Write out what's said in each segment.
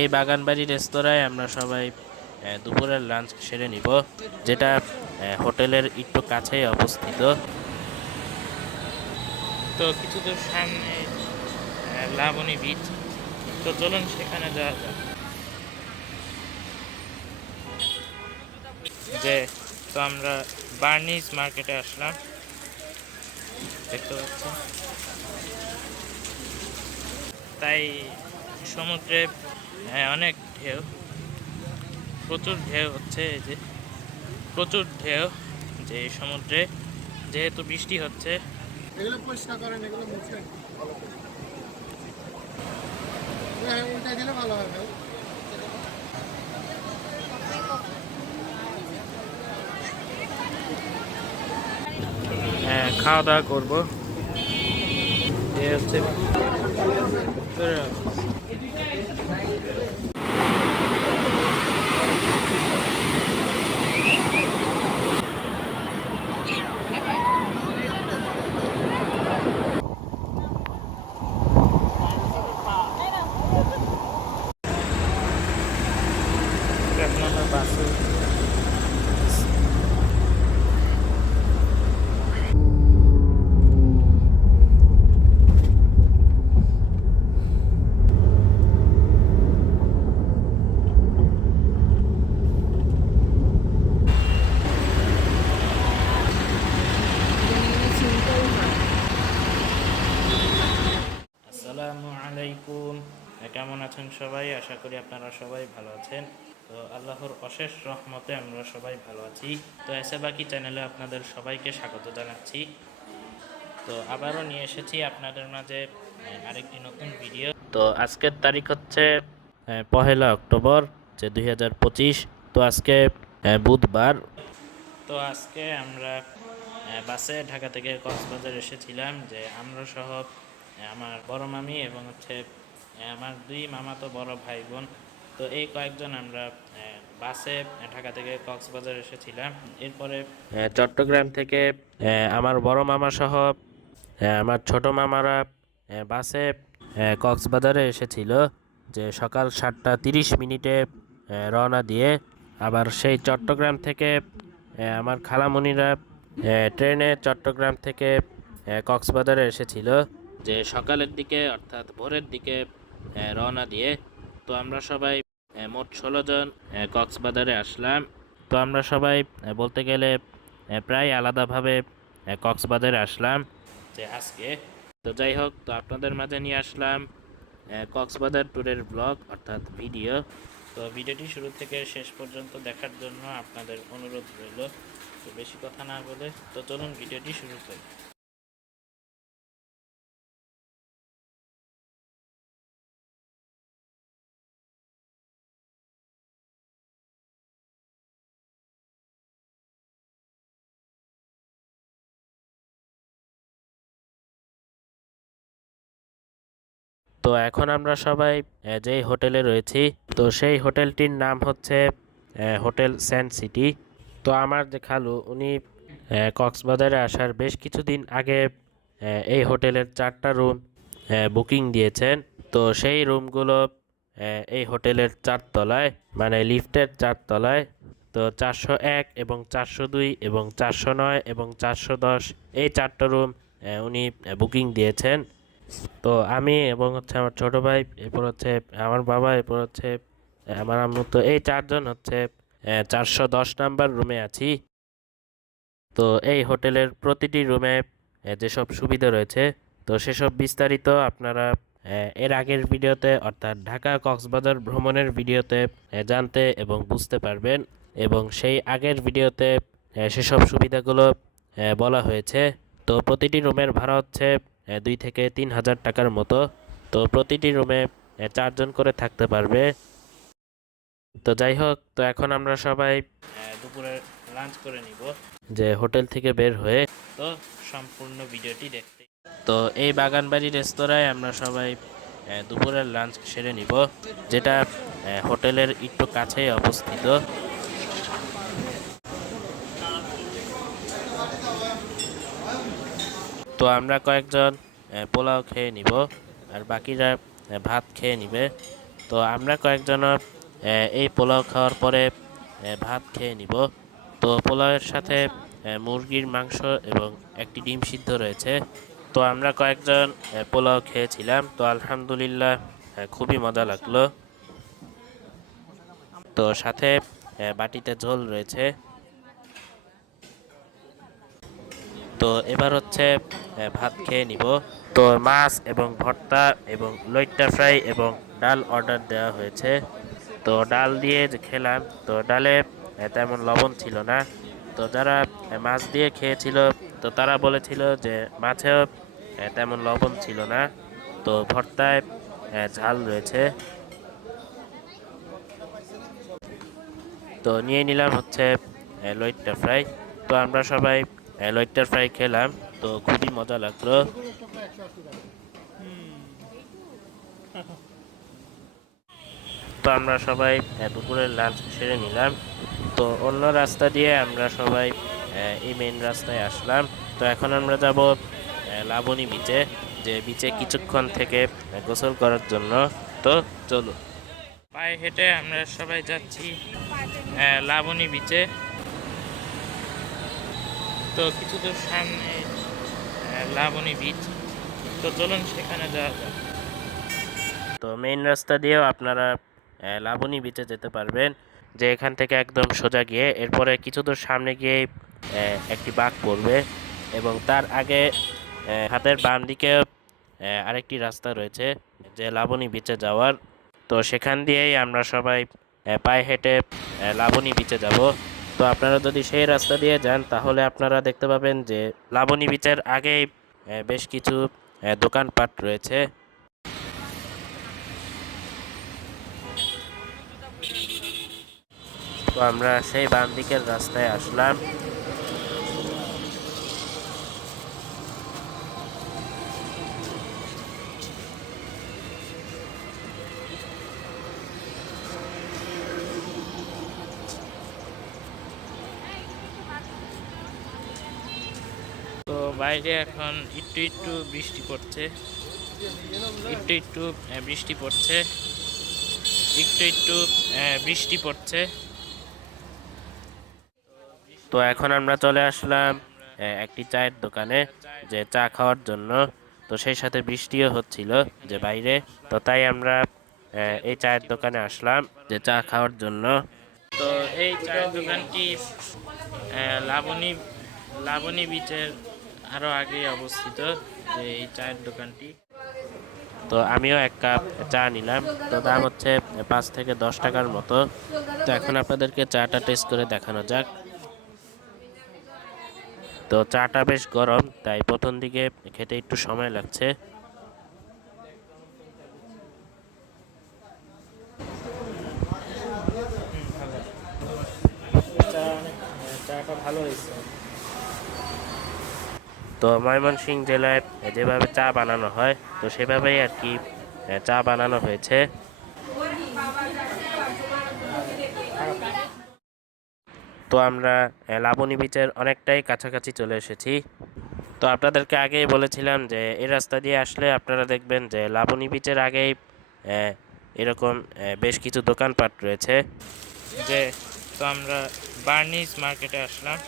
এই বাগানবাড়ি রেস্তোরাঁয় আমরা সবাই দুপুরের লাঞ্চ সেরে নিব, যেটা হোটেলের একটু কাছেই অবস্থিত। তো কিছু দূর সামনে লাবণী বিচ, তো চলুন সেখানে যাওয়া যাক। যে তো আমরা বার্নিজ মার্কেটে আসলাম, দেখতে পাচ্ছেন। তাই সমুদ্রে অনেক ঢেউ, প্রচুর ঢেউ হচ্ছে। এই যে প্রচুর ঢেউ, যে সমুদ্রে যেহেতু বৃষ্টি হচ্ছে। এগুলো পরিষ্কার করেন, এগুলো মুছেন। হ্যাঁ, উল্টা দিলে ভালো হবে। খাওয়া দাওয়া করবো। এ হচ্ছে এখন আমরা বাসে। আসসালামু আলাইকুম, কেমন আছেন সবাই? আশা করি আপনারা সবাই ভালো আছেন। তো আল্লাহর অশেষ রহমতে আমরা সবাই ভালো আছি। তো এসে বাকি চ্যানেলে আপনাদের সবাইকে স্বাগত জানাচ্ছি। তো আবারও নিয়ে এসেছি আপনাদের মাঝে আরেকটি নতুন ভিডিও। তো আজকের তারিখ হচ্ছে 1 অক্টোবর, যে 2025। তো আজকে বুধবার। তো আজকে আমরা বাসে ঢাকা থেকে কক্সবাজার এসেছিলাম, যে আমরা সহ আমার বড় মামি এবং হচ্ছে আমার দুই মামাতো বড় ভাই বোন। তো এই কয়েকজন আমরা বাসে ঢাকা থেকে কক্সবাজার এসেছিলাম। এরপরে চট্টগ্রাম থেকে আমার বড় মামা সহ আমার ছোট মামারা বাসে কক্সবাজারে এসেছিল, যে সকাল 7টা 30 মিনিটে রওনা দিয়ে। আবার সেই চট্টগ্রাম থেকে আমার খালামণিরা ট্রেনে চট্টগ্রাম থেকে কক্সবাজারে এসেছিল, যে সকালের দিকে অর্থাৎ ভোরের দিকে রওনা দিয়ে। তো আমরা সবাই মোট 16 জন কক্সবাজারে আসলাম। তো আমরা সবাই বলতে গেলে প্রায় আলাদাভাবে কক্সবাজারে আসলাম যে আজকে। তো যাই হোক, তো আপনাদের মাঝে নিয়ে আসলাম কক্সবাজার ট্যুরের ব্লগ অর্থাৎ ভিডিও। তো ভিডিওটি শুরু থেকে শেষ পর্যন্ত দেখার জন্য আপনাদের অনুরোধ রইল। তো বেশি কথা না বলে তো চলুন ভিডিওটি শুরু করি। তো এখন আমরা সবাই যেই হোটেলে রয়েছি, তো সেই হোটেলটির নাম হচ্ছে হোটেল স্যান্ড সিটি। তো আমার যে খালু, উনি কক্সবাজারে আসার বেশ কিছুদিন আগে এই হোটেলের 4টা রুম বুকিং দিয়েছেন। তো সেই রুমগুলো এই হোটেলের 4তলায়, মানে লিফটের 4তলায়। তো 401 এবং 402 এবং 409 এবং 410, এই 4টা রুম উনি বুকিং দিয়েছেন। তো আমি এবং হচ্ছে আমার ছোট ভাই, এরপর হচ্ছে আমার বাবা, এরপর হচ্ছে আমার আম্মু, তো এই 4জন হচ্ছে 410 নাম্বার রুমে আছি। তো এই হোটেলের প্রতিটি রুমে যেসব সুবিধা রয়েছে, তো সেসব বিস্তারিত আপনারা এর আগের ভিডিওতে অর্থাৎ ঢাকা কক্সবাজার ভ্রমণের ভিডিওতে জানতে এবং বুঝতে পারবেন। এবং সেই আগের ভিডিওতে সেসব সুবিধাগুলো বলা হয়েছে। তো প্রতিটি রুমের ভাড়া হচ্ছে 2 থেকে 3 হাজার টাকার মতো। তো প্রতিটি রুমে 4জন করে থাকতে পারবে। তো যাই হোক, তো এখন আমরা সবাই দুপুরে লাঞ্চ করে নিব, যে হোটেল থেকে বের হয়ে। তো সম্পূর্ণ ভিডিওটি দেখতে। তো এই বাগানবাড়ি রেস্তোরাঁয় আমরা সবাই দুপুরের লাঞ্চ সেরে নিব, যেটা হোটেলের একটু কাছেই অবস্থিত। তো আমরা কয়েকজন পোলাও খেয়ে নিব, আর বাকিরা ভাত খেয়ে নিবে। তো আমরা কয়েকজন এই পোলাও খাওয়ার পরে ভাত খেয়ে নিব। তো পোলাওয়ের সাথে মুরগির মাংস এবং একটি ডিম সিদ্ধ রয়েছে। তো আমরা কয়েকজন পোলাও খেয়েছিলাম, তো আলহামদুলিল্লাহ খুবই মজা লাগলো। তো সাথে বাটিতে ঝোল রয়েছে। তো এবার হচ্ছে ভাত খেয়ে নিব। তো মাছ এবং ভর্তা এবং লইট্টা ফ্রাই এবং ডাল অর্ডার দেওয়া হয়েছে। তো ডাল দিয়ে যে খেলাম, তো ডালে তেমন লবণ ছিল না। তো যারা মাছ দিয়ে খেয়েছিল, তো তারা বলেছিল যে মাছেও তেমন লবণ ছিল না। তো ভর্তায় ঝাল রয়েছে। তো নিয়ে নিলাম হচ্ছে লইট্টা ফ্রাই। তো আমরা সবাই লইট্টার ফ্রাই খেলাম, তো খুবই মজা লাগলো। তো আমরা সবাই দুপুরের লাঞ্চ সেরে নিলাম। তো অন্য রাস্তা দিয়ে আমরা সবাই এই মেইন রাস্তায় আসলাম। তো এখন আমরা যাব লাবণী বিচে, যে বিচে কিছুক্ষণ থেকে গোসল করার জন্য। তো চলো, পায়ে হেঁটে আমরা সবাই যাচ্ছি লাবণী বিচে। তো কিছু দূর সামনে লাবণী বিচ, তো চলুন সেখানে যাওয়া যাক। তো মেইন রাস্তা দিয়েও আপনারা লাবণী বিচে যেতে পারবেন, যে এখান থেকে একদম সোজা গিয়ে এরপরে কিছু দূর সামনে গিয়ে একটি বাঁক পড়বে, এবং তার আগে হাতের বাম দিকে আরেকটি রাস্তা রয়েছে যে লাবণী বিচে যাওয়ার। তো সেখান দিয়েই আমরা সবাই পায়ে হেঁটে লাবণী বিচে যাব। তো আপনারা যদি সেই রাস্তা দিয়ে যান, তাহলে আপনারা দেখতে পাবেন যে লাবণী বিচের আগেই বেশ কিছু দোকানপাট রয়েছে। তো আমরা সেই বাম দিকের রাস্তায় আসলাম। তো বাইরে এখন একটু একটু বৃষ্টি পড়ছে, একটু একটু বৃষ্টি পড়ছে, একটু একটু বৃষ্টি পড়ছে। তো এখন আমরা চলে আসলাম একটি চায়ের দোকানে, যে চা খাওয়ার জন্য। তো সেই সাথে বৃষ্টিও হচ্ছিল যে বাইরে, তো তাই আমরা এই চায়ের দোকানে আসলাম যে চা খাওয়ার জন্য। তো এই চায়ের দোকানটি লাবণী লাবণী বিচের আরও আগে অবস্থিত, যে এই চায়ের দোকানটি। তো আমিও এক কাপ চা নিলাম। তো দাম হচ্ছে 5 থেকে 10 টাকার মতো। তো এখন আপনাদেরকে চাটা টেস্ট করে দেখানো যাক। তো চাটা বেশ গরম, তাই প্রথম দিকে খেতে একটু সময় লাগছে। চাটা ভালো হয়েছে। তো ময়মনসিংহ জেলায় যেভাবে চা বানানো হয়, তো সেভাবেই আর কি চা বানানো হয়েছে। তো আমরা লাবণী বিচের অনেকটাই কাছাকাছি চলে এসেছি। তো আপনাদেরকে আগেই বলেছিলাম যে এই রাস্তা দিয়ে আসলে আপনারা দেখবেন যে লাবণী বিচের আগেই এরকম বেশ কিছু দোকানপাট রয়েছে। যে তো আমরা বার্নিজ মার্কেটে আসলাম,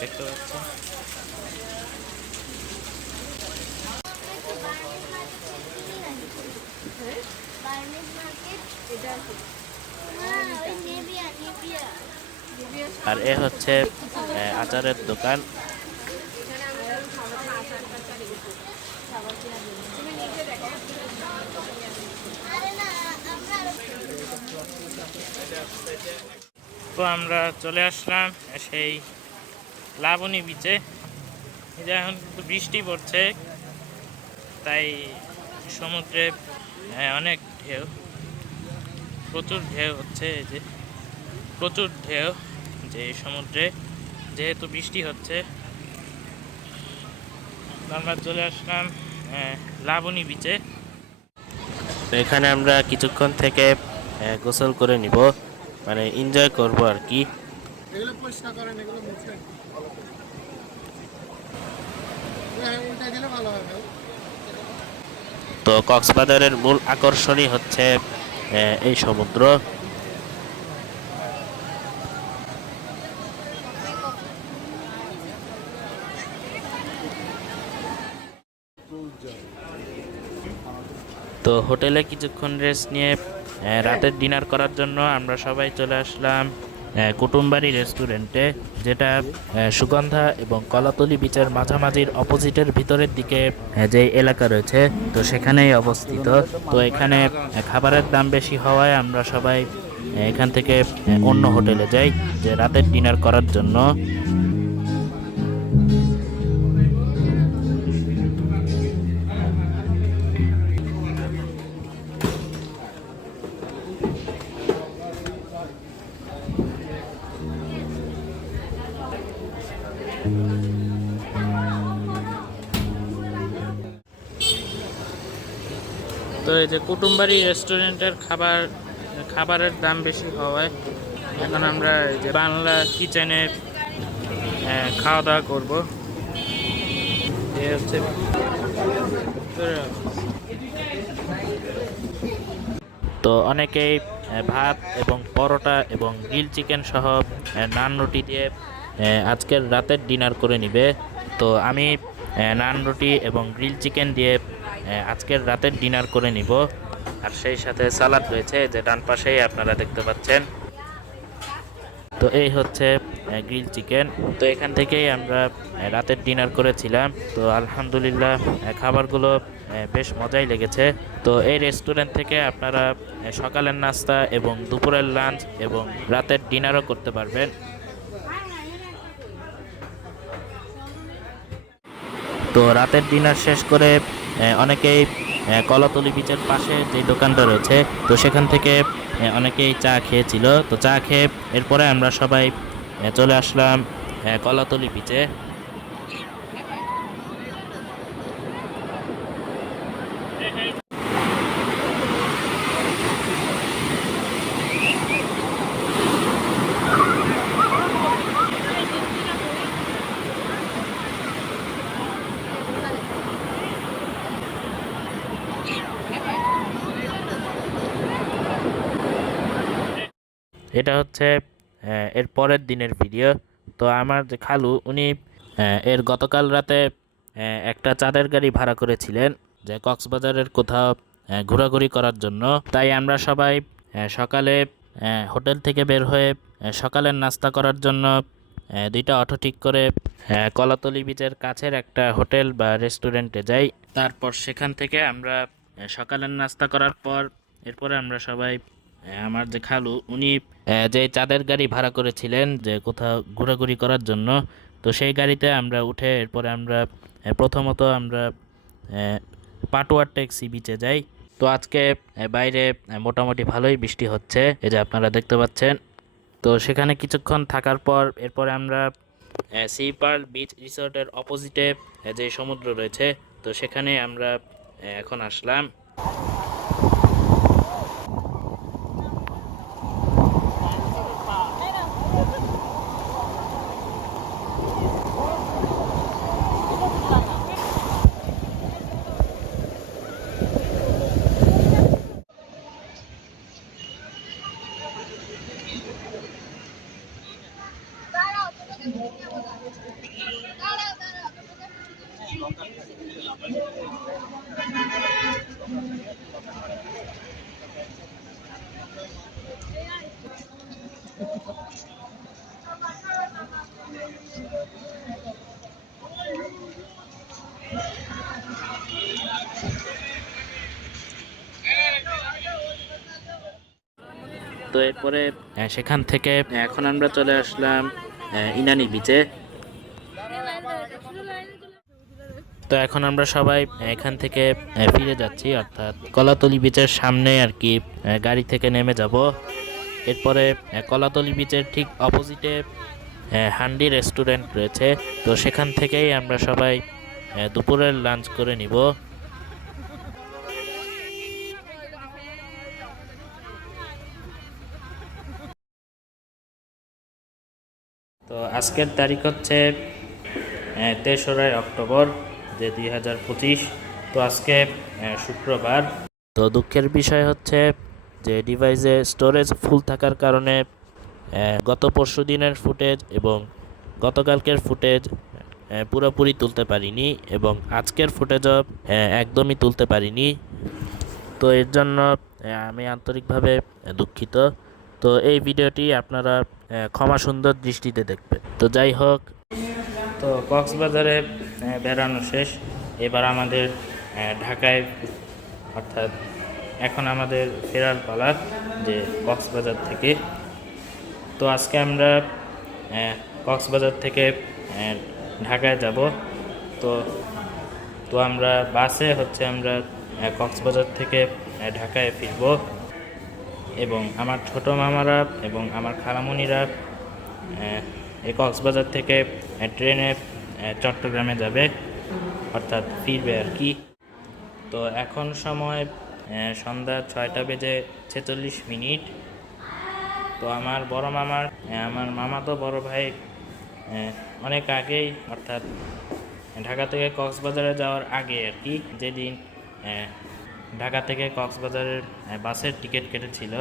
দেখতে পাচ্ছেন। আর এ হচ্ছে আচারের দোকান। তো আমরা চলে আসলাম সেই লাবণী বিচে। এই যে এখন কিন্তু বৃষ্টি পড়ছে, তাই সমুদ্রে অনেক ঢেউ, প্রচুর ঢেউ হচ্ছে। এই যে প্রচুর ঢেউ যে সমুদ্রে, যেহেতু বৃষ্টি হচ্ছে। আমরা চলে আসলাম লাবণী বিচে। তো এখানে আমরা কিছুক্ষণ থেকে গোসল করে নিব, মানে এনজয় করব আর কি। এগুলো পরিষ্কার করেন, এগুলো মুছবেন। উল্টা দিলে ভালো হবে। তো কক্সবাজারের মূল আকর্ষণই হচ্ছে এই সমুদ্র। তো হোটেলে কিছুক্ষণ রেস্ট নিয়ে রাতের ডিনার করার জন্য আমরা সবাই চলে আসলাম কুটুমবাড়ি রেস্টুরেন্টে, যেটা সুগন্ধা এবং কলাতলি বিচের মাঝামাঝির অপোজিটের ভিতরের দিকে যে এলাকা রয়েছে, তো সেখানেই অবস্থিত। তো এখানে খাবারের দাম বেশি হওয়ায় আমরা সবাই এখান থেকে অন্য হোটেলে যাই যে রাতের ডিনার করার জন্য। তো এই যে কুটুমবাড়ি রেস্টুরেন্টের খাবারের দাম বেশি হওয়ায় এখন আমরা এই যে বাংলা কিচেনে খাওয়া দাওয়া করবো। এই হচ্ছে তো অনেকেই ভাত এবং পরোটা এবং গ্রিল চিকেন সহ নান রুটি দিয়ে আজকের রাতের ডিনার করে নিবে। তো আমি নান রুটি এবং গ্রিল চিকেন দিয়ে আজকের রাতের ডিনার করে নিব। আর সেই সাথে সালাদ রয়েছে, যে ডান পাশেই আপনারা দেখতে পাচ্ছেন। তো এই হচ্ছে গ্রিল চিকেন। তো এখান থেকেই আমরা রাতের ডিনার করেছিলাম। তো আলহামদুলিল্লাহ খাবারগুলো বেশ মজাই লেগেছে। তো এই রেস্টুরেন্ট থেকে আপনারা সকালের নাস্তা এবং দুপুরের লাঞ্চ এবং রাতের ডিনারও করতে পারবেন। তো রাতের ডিনার শেষ করে অনেকেই কলাতলি বিচের পাশে যে দোকানটা রয়েছে, তো সেখান থেকে অনেকেই চা খেয়েছিল। তো চা খেয়ে এরপরে আমরা সবাই চলে আসলাম কলাতলি বিচে। এটা হচ্ছে এর পরের দিনের ভিডিও। তো আমার যে খালু, উনি এর গতকাল রাতে একটা চাঁদের গাড়ি ভাড়া করেছিলেন যে কক্সবাজারের কোথাও ঘোরাঘুরি করার জন্য। তাই আমরা সবাই সকালে হোটেল থেকে বের হয়ে সকালের নাস্তা করার জন্য দুইটা অটো ঠিক করে কলাতলি বিচের কাছের একটা হোটেল বা রেস্টুরেন্টে যাই। তারপর সেখান থেকে আমরা সকালের নাস্তা করার পর এরপরে আমরা সবাই আমার যে খালু, উনি যে চাঁদের গাড়ি ভাড়া করেছিলেন যে কোথাও ঘোরাঘুরি করার জন্য, তো সেই গাড়িতে আমরা উঠে এরপরে আমরা প্রথমত আমরা পাটুয়ার ট্যাক্সি বিচে যাই। তো আজকে বাইরে মোটামুটি ভালোই বৃষ্টি হচ্ছে, এই যে আপনারা দেখতে পাচ্ছেন। তো সেখানে কিছুক্ষণ থাকার পর এরপরে আমরা সি পার্ল বিচ রিসোর্টের অপোজিটে যে সমুদ্র রয়েছে, তো সেখানে আমরা এখন আসলাম। তো এরপরে সেখান থেকে এখন আমরা চলে আসলাম ইনানি বিচে। তো এখন আমরা সবাই এখান থেকে ফিরে যাচ্ছি, অর্থাৎ কলাতলি বিচের সামনে আর কি গাড়ি থেকে নেমে যাব। এরপরে কলাতলি বিচের ঠিক অপোজিটে হান্ডি রেস্টুরেন্ট রয়েছে, তো সেখান থেকেই আমরা সবাই দুপুরের লাঞ্চ করে নিব। তো আজকের তারিখ হচ্ছে 3রা অক্টোবর যে 2025। তো তো আজকে শুক্রবার। তো দুঃখের বিষয় হচ্ছে যে ডিভাইসে স্টোরেজ ফুল থাকার কারণে গত পরশু দিনের ফুটেজ এবং গতকালকের ফুটেজ পুরোপুরি তুলতে পারিনি এবং আজকের ফুটেজও একদমই তুলতে পারিনি। তো এর জন্য আমি আন্তরিকভাবে দুঃখিত। তো এই ভিডিওটি আপনারা ক্ষমা সুন্দর দৃষ্টিতে দেখবেন। তো যাই হোক, তো কক্সবাজারে বেড়ানো শেষ। এবার আমাদের ঢাকায়, অর্থাৎ এখন আমাদের ফেরার পালা যে কক্সবাজার থেকে। তো আজকে আমরা কক্সবাজার থেকে ঢাকায় যাব। তো তো আমরা বাসে আমরা কক্সবাজার থেকে ঢাকায় ফিরব এবং আমার ছোট মামারা এবং আমার খালামণিরা এই কক্সবাজার থেকে ট্রেনে চট্টগ্রামে যাবে, অর্থাৎ ফিরবে আর কি। তো এখন সময় সন্ধ্যা 6:46। তো আমার বড় মামার আমার মামাতো বড় ভাই অনেক আগেই, অর্থাৎ ঢাকা থেকে কক্সবাজারে যাওয়ার আগে আর কি, যেদিন ঢাকা থেকে কক্সবাজারের বাসের টিকিট কেটেছিল,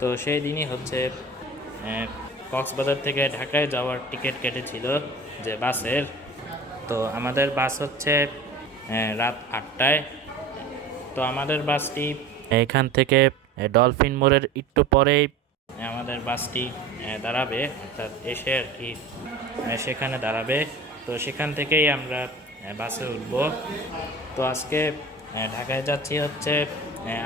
তো সেই দিনই কক্সবাজার থেকে ঢাকায় যাওয়ার টিকিট কেটেছিল যে বাসের। তো আমাদের বাস রাত 8টায়। তো আমাদের বাসটি এখান থেকে ডলফিন মোড়ের একটু পরেই আমাদের বাসটি দাঁড়াবে, অর্থাৎ এসে আর কি সেখানে দাঁড়াবে। তো সেখান থেকেই আমরা বাসে উঠব। তো আজকে ঢাকায় যাচ্ছি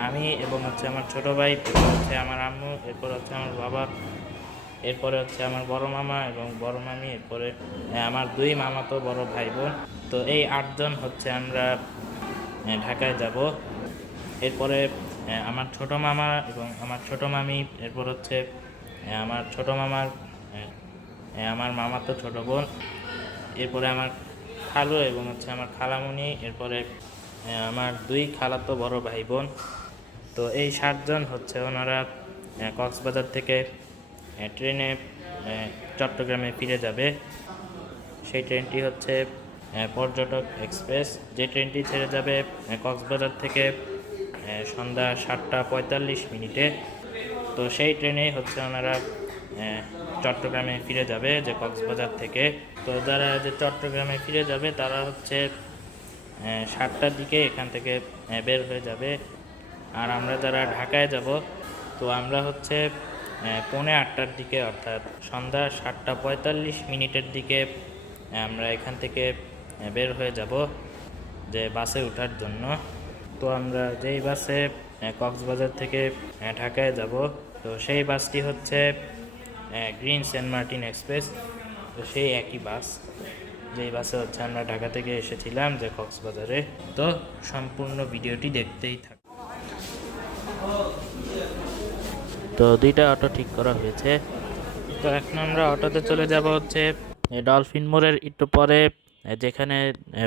আমি এবং আমার ছোট ভাই, এরপর আমার আম্মু, এরপর আমার বাবা, এরপরে আমার বড় মামা এবং বড় মামি, এরপরে আমার 2 মামাতো বড় ভাই বোন। তো এই 8 জন আমরা ঢাকায় যাব। এরপরে আমার ছোট মামা এবং আমার ছোট মামি, এরপর আমার ছোট মামার আমার মামাতো ছোট বোন, এরপরে আমার খালু এবং আমার খালামণি, এরপরে আমার 2 খালাতো বড় ভাই বোন। তো এই 7 জন ওনারা কক্সবাজার থেকে ট্রেনে চট্টগ্রামে ফিরে যাবে। সেই ট্রেনটি পর্যটক এক্সপ্রেস, যে ট্রেনটি ছেড়ে যাবে কক্সবাজার থেকে সন্ধ্যা 7:45। তো সেই ট্রেনেই ওনারা চট্টগ্রামে ফিরে যাবে যে কক্সবাজার থেকে। তো যারা যে চট্টগ্রামে ফিরে যাবে তারা 7টার দিকে এখান থেকে বের হয়ে যাবে। আর আমরা যারা ঢাকায় যাব, তো আমরা 8:45-টার দিকে, অর্থাৎ সন্ধ্যা 7:45 দিকে আমরা এখান থেকে বের হয়ে যাব যে বাসে ওঠার জন্য। তো আমরা যেই বাসে কক্সবাজার থেকে ঢাকায় যাব, তো সেই বাসটি গ্রিন সেন্ট মার্টিন এক্সপ্রেস। তো সেই একই বাস যেই বাসে আমরা ঢাকা থেকে এসেছিলাম যে কক্সবাজারে। তো সম্পূর্ণ ভিডিওটি দেখতেই থাক। তো 2টা অটো ঠিক করা হয়েছে। তো এখন আমরা অটোতে চলে যাব ডলফিন মোড়ের একটু পরে যেখানে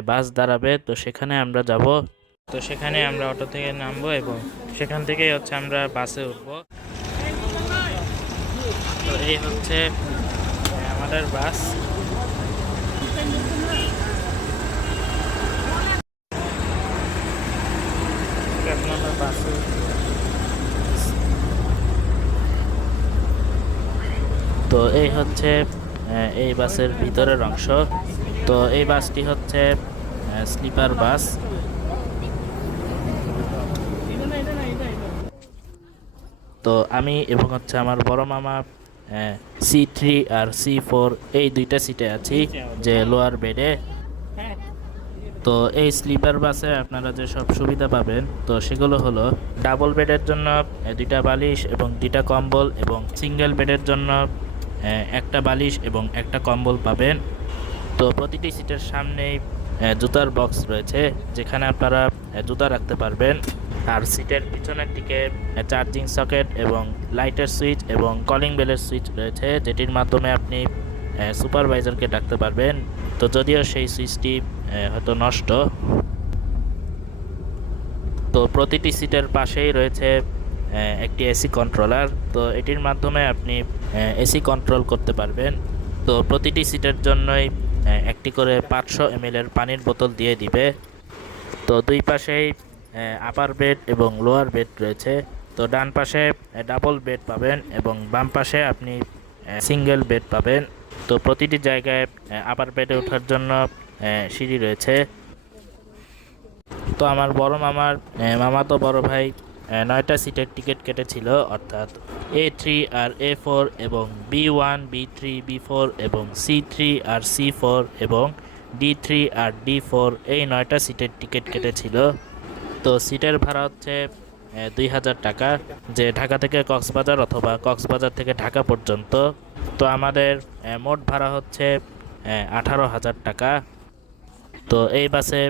বাস দাঁড়াবে, তো সেখানে আমরা যাব। তো সেখানে আমরা অটো থেকে নামবো এবং সেখান থেকেই আমরা বাসে উঠব। তো এই আমাদের বাস। এখন আমরা বাসে তো এই এই বাসের ভিতরের অংশ। তো এই বাসটি স্লিপার বাস। তো আমি এবং আমার বড় মামা C3 আর C4 এই 2টা সিটে আছি, যে লোয়ার বেডে। তো এই স্লিপার বাসে আপনারা যে সব সুবিধা পাবেন, তো সেগুলো হলো ডাবল বেডের জন্য 2টা বালিশ এবং 2টা কম্বল, এবং সিঙ্গেল বেডের জন্য 1টা বালিশ এবং 1টা কম্বল পাবেন। তো প্রতিটি সিটের সামনেই জুতার বক্স রয়েছে, যেখানে আপনারা জুতা রাখতে পারবেন। আর সিটের পিছনের দিকে চার্জিং সকেট এবং লাইটের সুইচ এবং কলিং বেলের সুইচ রয়েছে, যেটির মাধ্যমে আপনি সুপারভাইজারকে ডাকতে পারবেন। তো যদিও সেই সুইচটি হয়তো নষ্ট। তো প্রতিটি সিটের পাশেই রয়েছে একটি এসি কন্ট্রোলার। তো এটির মাধ্যমে আপনি এসি কন্ট্রোল করতে পারবেন। তো প্রতিটি সিটের জন্যই একটি করে 500 ml এর পানির বোতল দিয়ে দিবে। তো দুই পাশেই আপার বেড এবং লোয়ার বেড রয়েছে। তো ডান পাশে ডাবল বেড পাবেন এবং বাম পাশে আপনি সিঙ্গেল বেড পাবেন। তো প্রতিটি জায়গায় আপার বেডে ওঠার জন্য সিঁড়ি রয়েছে। তো আমার বড় মামাতো বড় ভাই 9টা সিটের টিকিট কেটেছিল, অর্থাৎ A3 আর A4 এবং B1 B3 B4 এবং C3 আর C4 এবং D3 আর D4, এই 9টা সিটের টিকিট কেটেছিল। তো সিটের ভাড়া হচ্ছে 2000 টাকা, যে ঢাকা থেকে কক্সবাজার অথবা কক্সবাজার থেকে ঢাকা পর্যন্ত। তো আমাদের মোট ভাড়া হচ্ছে 18,000 টাকা। তো এই বাসে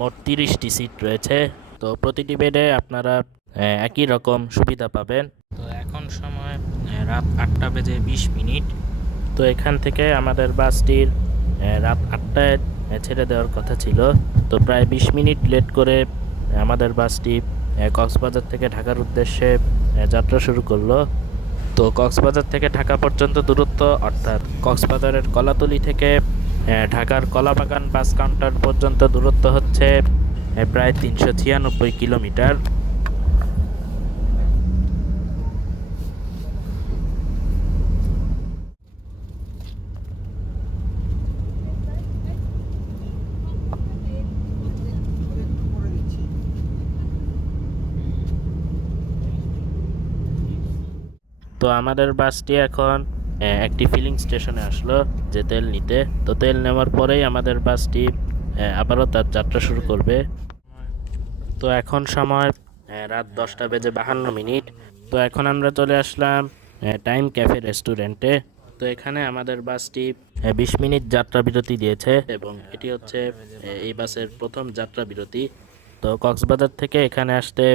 মোট 30টি সিট রয়েছে। তো প্রতিটি বেডে আপনারা একই রকম সুবিধা পাবেন। তো এখন সময় রাত 8টা বেজে 20 মিনিট। তো এখান থেকে আমাদের বাসটির রাত 8টায় ছেড়ে দেওয়ার কথা ছিল। তো প্রায় 20 মিনিট লেট করে আমাদের বাসটি কক্সবাজার থেকে ঢাকার উদ্দেশ্যে যাত্রা শুরু করলো। তো কক্সবাজার থেকে ঢাকা পর্যন্ত দূরত্ব, অর্থাৎ কক্সবাজারের কলাতলি থেকে ঢাকার কলাবাগান বাস কাউন্টার পর্যন্ত দূরত্ব হচ্ছে প্রায় 396 কিলোমিটার। তো আমাদের বাসটি এখন একটি ফিলিং স্টেশনে আসলো যে তেল নিতে। তো তেল নেওয়ার পরেই আমাদের বাসটি আবারও তার যাত্রা শুরু করবে। তো এখন সময় রাত 10টা বেজে 52 মিনিট। তো এখন আমরা চলে আসলাম টাইম ক্যাফে রেস্টুরেন্টে। তো এখানে আমাদের বাসটি 20 মিনিট যাত্রা বিরতি দিয়েছে এবং এটি হচ্ছে এই বাসের প্রথম যাত্রা বিরতি। তো কক্সবাজার থেকে এখানে আসতে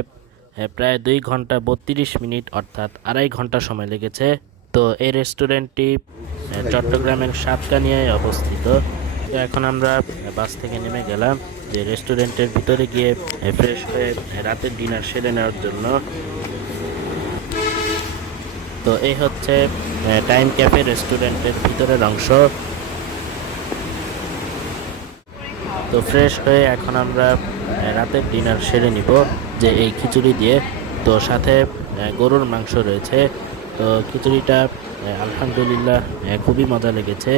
প্রায় 2 ঘন্টা 32 মিনিট, অর্থাৎ 2.5 ঘন্টা সময় লেগেছে। তো এই রেস্টুরেন্টটি চট্টগ্রামের সাতকানিয়ায় অবস্থিত। তো এখন আমরা বাস থেকে নেমে গেলাম যে রেস্টুরেন্টের ভিতরে গিয়ে ফ্রেশ হয়ে রাতের ডিনার সেরে নেওয়ার জন্য। তো এই হচ্ছে টাইম ক্যাফে রেস্টুরেন্টের ভিতরের অংশ। তো ফ্রেশ হয়ে এখন আমরা রাতের ডিনার সেরে নিব যে এই খিচুড়ি দিয়ে। তো সাথে গরুর মাংস রয়েছে। তো খিচুড়িটা আলহামদুলিল্লাহ খুবই মজা লেগেছে।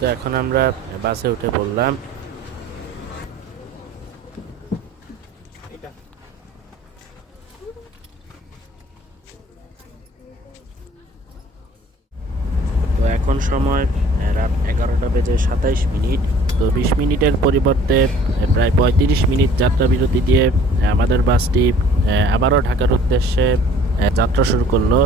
তো এখন আমরা বাসে উঠে পড়লাম। তো এখন সময় রাত 11টা বেজে 27 মিনিট। তো 20 মিনিটের পরিবর্তে প্রায় 35 মিনিট যাত্রা বিরতি দিয়ে আমাদের বাসটি আবারও ঢাকার উদ্দেশ্যে যাত্রা শুরু করলো।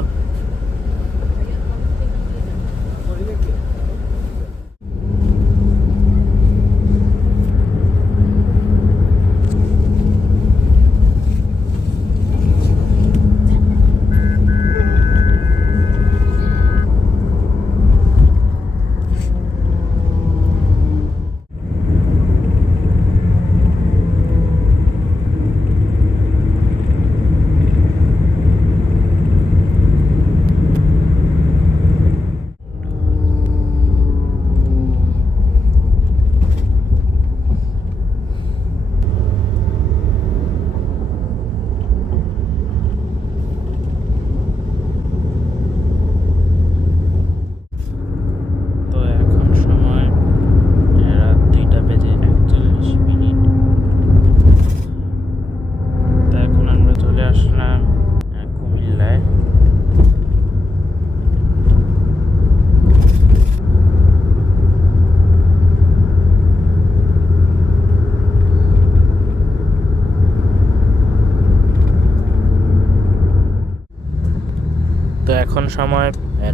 সময়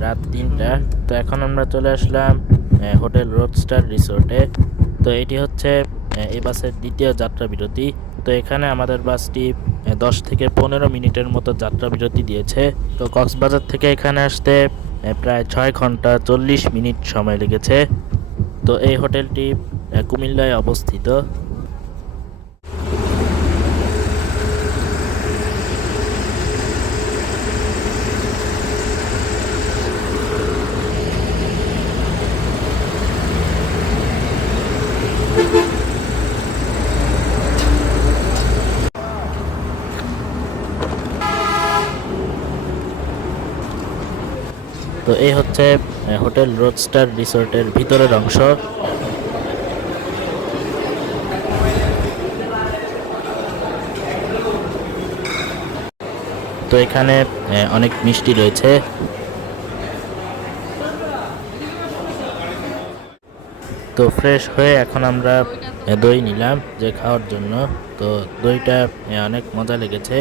রাত 3টা। তো এখন আমরা চলে আসলাম হোটেল রোডস্টার রিসোর্টে। তো এটি হচ্ছে এই বাসের দ্বিতীয় যাত্রা বিরতি। তো এখানে আমাদের বাসটি 10 থেকে 15 মিনিটের মতো যাত্রা বিরতি দিয়েছে। তো কক্সবাজার থেকে এখানে আসতে প্রায় 6 ঘন্টা 40 মিনিট সময় লেগেছে। তো এই হোটেলটি কুমিল্লায় অবস্থিত। তো এই হচ্ছে হোটেল রোডস্টার রিসোর্টের ভিতরের অংশ। তো এখানে অনেক মিষ্টি রয়েছে। তো ফ্রেশ হয়ে এখন আমরা দই নিলাম যে খাওয়ার জন্য। তো দইটা অনেক মজা লেগেছে।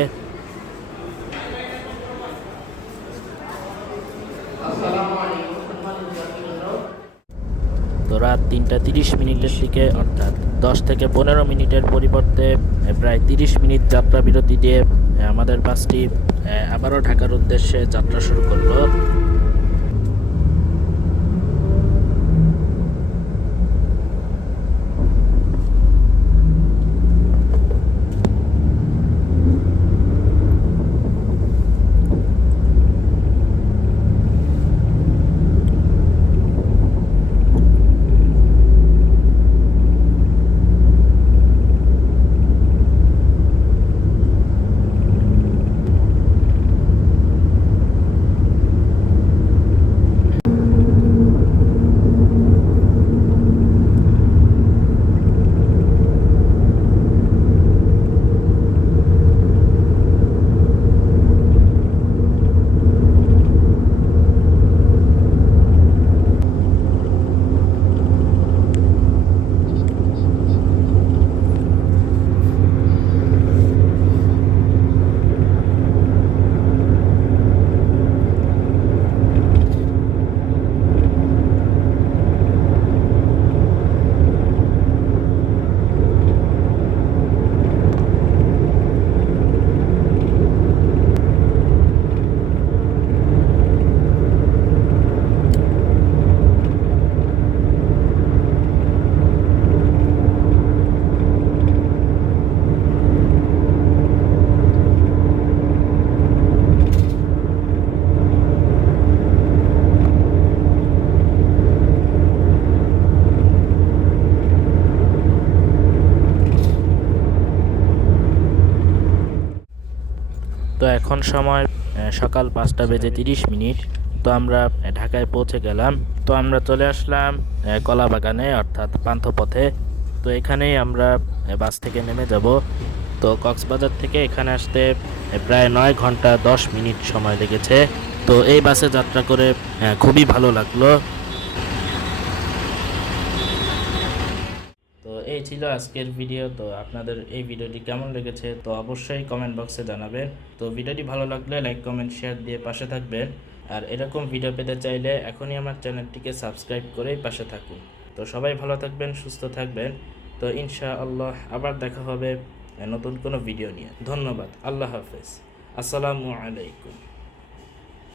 তো রাত 3টা 30 মিনিটের দিকে, অর্থাৎ 10 থেকে 15 মিনিটের পরিবর্তে প্রায় 30 মিনিট যাত্রা বিরতি দিয়ে আমাদের বাসটি আবারও ঢাকার উদ্দেশ্যে যাত্রা শুরু করলো। তো এখন সময় সকাল 5টা বেজে 30 মিনিট। তো আমরা ঢাকায় পৌঁছে গেলাম। তো আমরা চলে আসলাম কলাবাগানে, অর্থাৎ পান্থপথে। তো এখানেই আমরা বাস থেকে নেমে যাব। তো কক্সবাজার থেকে এখানে আসতে প্রায় 9 ঘন্টা 10 মিনিট সময় লেগেছে। তো এই বাসে যাত্রা করে খুবই ভালো লাগলো। তো এই ছিল আজকের ভিডিও। তো আপনাদের এই ভিডিওটি কেমন লেগেছে তো অবশ্যই কমেন্ট বক্সে জানাবেন। তো ভিডিওটি ভালো লাগলে লাইক কমেন্ট শেয়ার দিয়ে পাশে থাকবেন। আর এরকম ভিডিও পেতে চাইলে এখনই আমার চ্যানেলটিকে সাবস্ক্রাইব করেই পাশে থাকুন। তো সবাই ভালো থাকবেন, সুস্থ থাকবেন। তো ইনশাআল্লাহ আবার দেখা হবে নতুন কোনো ভিডিও নিয়ে। ধন্যবাদ। আল্লাহ হাফেজ। আসসালামু আলাইকুম।